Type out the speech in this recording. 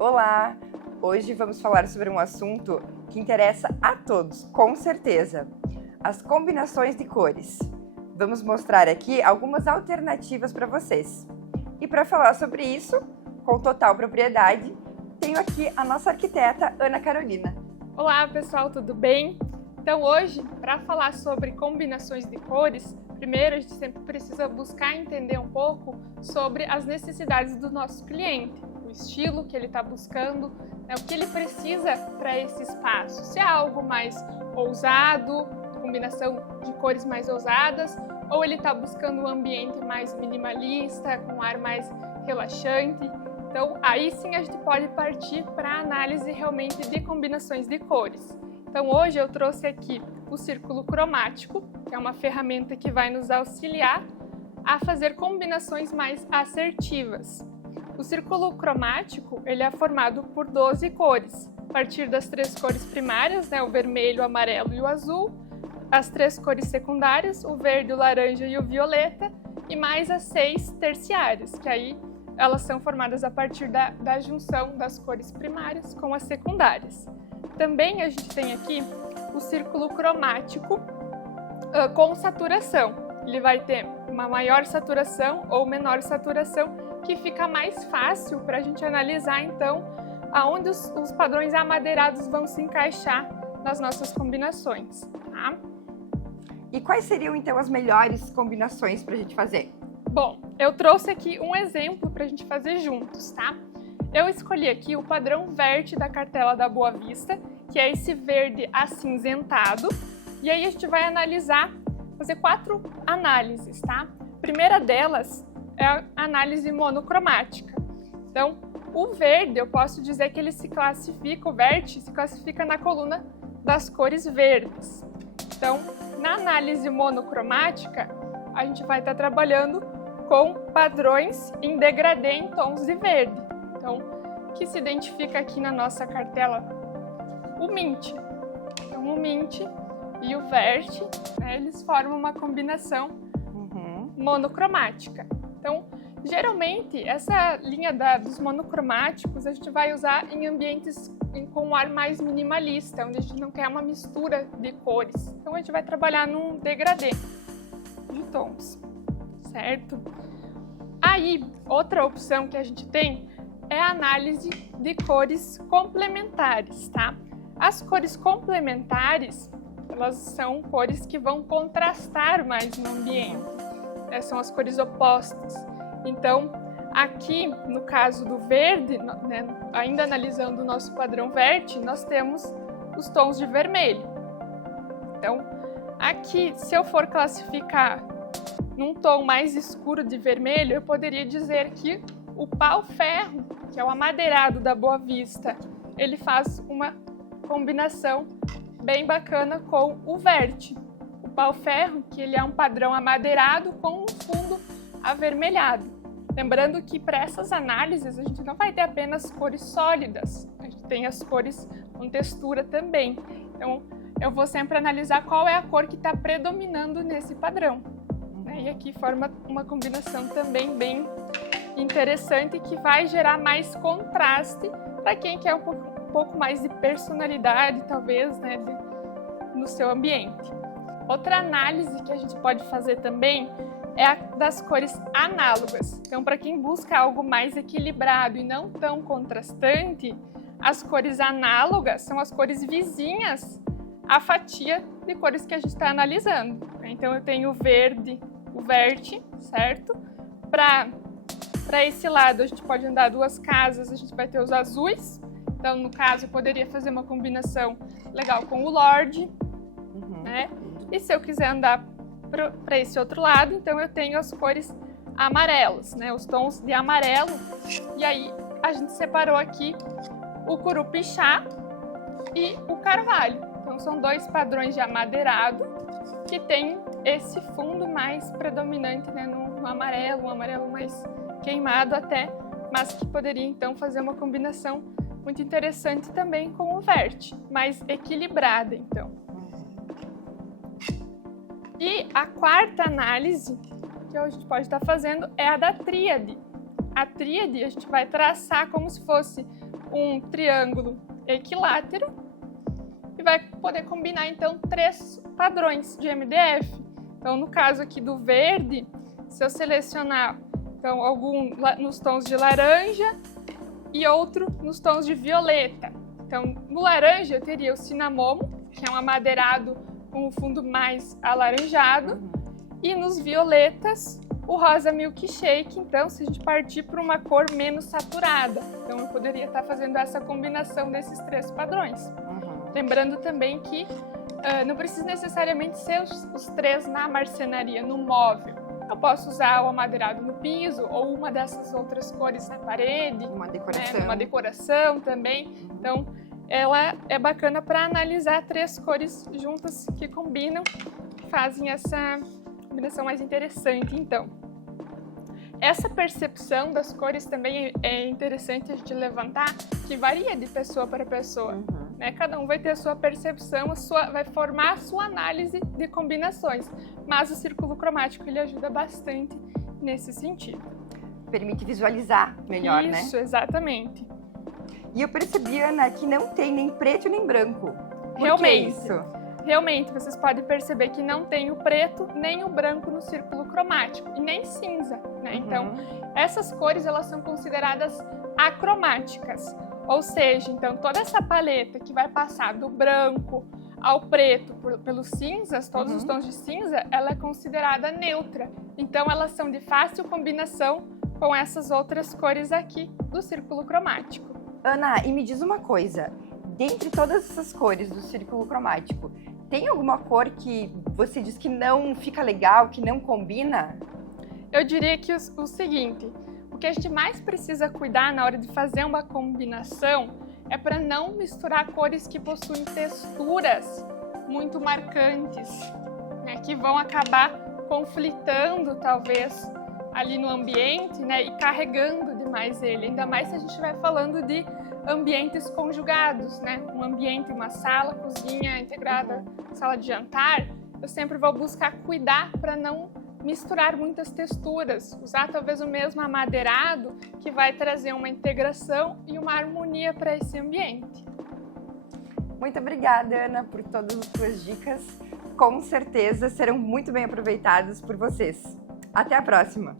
Olá! Hoje vamos falar sobre um assunto que interessa a todos, com certeza: as combinações de cores. Vamos mostrar aqui algumas alternativas para vocês. E para falar sobre isso, com total propriedade, tenho aqui a nossa arquiteta Ana Carolina. Olá pessoal, tudo bem? Então hoje, para falar sobre combinações de cores, primeiro a gente sempre precisa buscar entender um pouco sobre as necessidades do nosso cliente, o estilo que ele está buscando, o que ele precisa para esse espaço. Se é algo mais ousado, combinação de cores mais ousadas, ou ele está buscando um ambiente mais minimalista, com um ar mais relaxante. Então aí sim a gente pode partir para a análise realmente de combinações de cores. Então hoje eu trouxe aqui o círculo cromático, que é uma ferramenta que vai nos auxiliar a fazer combinações mais assertivas. O círculo cromático ele é formado por 12 cores, a partir das 3 cores primárias, o vermelho, o amarelo e o azul, as 3 cores secundárias, o verde, o laranja e o violeta, e mais as 6 terciárias, que aí elas são formadas a partir da junção das cores primárias com as secundárias. Também a gente tem aqui o círculo cromático com saturação. Ele vai ter uma maior saturação ou menor saturação, que fica mais fácil para a gente analisar então aonde os padrões amadeirados vão se encaixar nas nossas combinações. Tá? E quais seriam então as melhores combinações para a gente fazer? Bom, eu trouxe aqui um exemplo para a gente fazer juntos, tá? Eu escolhi aqui o padrão verde da cartela da Boa Vista, que é esse verde acinzentado, e aí a gente vai fazer 4 análises, tá? A primeira delas é a análise monocromática. Então, o verde, eu posso dizer que ele o verde se classifica na coluna das cores verdes. Então, na análise monocromática, a gente vai estar trabalhando com padrões em degradê em tons de verde. Então, que se identifica aqui na nossa cartela o mint. Então, o mint e o verde, eles formam uma combinação monocromática. Então, geralmente, essa linha dos monocromáticos a gente vai usar em ambientes com um ar mais minimalista, onde a gente não quer uma mistura de cores. Então, a gente vai trabalhar num degradê de tons, certo? Aí, outra opção que a gente tem é a análise de cores complementares, tá? As cores complementares, elas são cores que vão contrastar mais no ambiente, são as cores opostas. Então, aqui, no caso do verde, ainda analisando o nosso padrão verde, nós temos os tons de vermelho. Então, aqui, se eu for classificar num tom mais escuro de vermelho, eu poderia dizer que o pau-ferro, que é o amadeirado da Boa Vista, ele faz uma combinação bem bacana com o verde. O pau-ferro, que ele é um padrão amadeirado com um fundo avermelhado. Lembrando que para essas análises a gente não vai ter apenas cores sólidas, a gente tem as cores com textura também. Então eu vou sempre analisar qual é a cor que está predominando nesse padrão. E aqui forma uma combinação também bem interessante que vai gerar mais contraste para quem quer um pouco mais de personalidade, talvez, no seu ambiente. Outra análise que a gente pode fazer também é a das cores análogas. Então, para quem busca algo mais equilibrado e não tão contrastante, as cores análogas são as cores vizinhas à fatia de cores que a gente está analisando. Então, eu tenho o verde, certo? Para esse lado, a gente pode andar 2 casas, a gente vai ter os azuis. Então, no caso, eu poderia fazer uma combinação legal com o Lorde, E se eu quiser andar para esse outro lado, então eu tenho as cores amarelas, os tons de amarelo. E aí, a gente separou aqui o curupixá e o carvalho. Então, são 2 padrões de amadeirado que tem esse fundo mais predominante, no amarelo, um amarelo mais queimado até, mas que poderia então fazer uma combinação muito interessante também com o verde, mais equilibrada então. E a quarta análise que a gente pode estar fazendo é a da tríade. A tríade a gente vai traçar como se fosse um triângulo equilátero e vai poder combinar então 3 padrões de MDF. Então, no caso aqui do verde, se eu selecionar então, algum nos tons de laranja e outro nos tons de violeta. Então, no laranja eu teria o cinamomo, que é um amadeirado com o fundo mais alaranjado, e nos violetas o rosa milkshake. Então, se a gente partir para uma cor menos saturada, então eu poderia estar fazendo essa combinação desses 3 padrões. Lembrando também que não precisa necessariamente ser os 3 na marcenaria, no móvel. Eu posso usar o amadeirado no piso ou uma dessas outras cores na parede. Uma decoração. Uma decoração também. Então, ela é bacana para analisar 3 cores juntas que combinam, fazem essa combinação mais interessante. Então, essa percepção das cores também é interessante a gente levantar, que varia de pessoa para pessoa. Né? Cada um vai ter a sua percepção, vai formar a sua análise de combinações, mas o círculo cromático ele ajuda bastante nesse sentido. Permite visualizar melhor, né? Isso, exatamente. E eu percebi, Ana, que não tem nem preto nem branco. Realmente. Por que isso? Realmente, vocês podem perceber que não tem o preto nem o branco no círculo cromático, e nem cinza, né? Então, essas cores elas são consideradas acromáticas. Ou seja, então toda essa paleta que vai passar do branco ao preto pelos cinzas, todos os tons de cinza, ela é considerada neutra. Então elas são de fácil combinação com essas outras cores aqui do círculo cromático. Ana, e me diz uma coisa, dentre todas essas cores do círculo cromático, tem alguma cor que você diz que não fica legal, que não combina? Eu diria que o seguinte: o que a gente mais precisa cuidar na hora de fazer uma combinação é para não misturar cores que possuem texturas muito marcantes, né, que vão acabar conflitando talvez ali no ambiente, né, e carregando demais ele, ainda mais se a gente estiver falando de ambientes conjugados, né, um ambiente, uma sala, cozinha integrada, sala de jantar. Eu sempre vou buscar cuidar para não misturar muitas texturas, usar talvez o mesmo amadeirado que vai trazer uma integração e uma harmonia para esse ambiente. Muito obrigada, Ana, por todas as suas dicas. Com certeza serão muito bem aproveitadas por vocês. Até a próxima!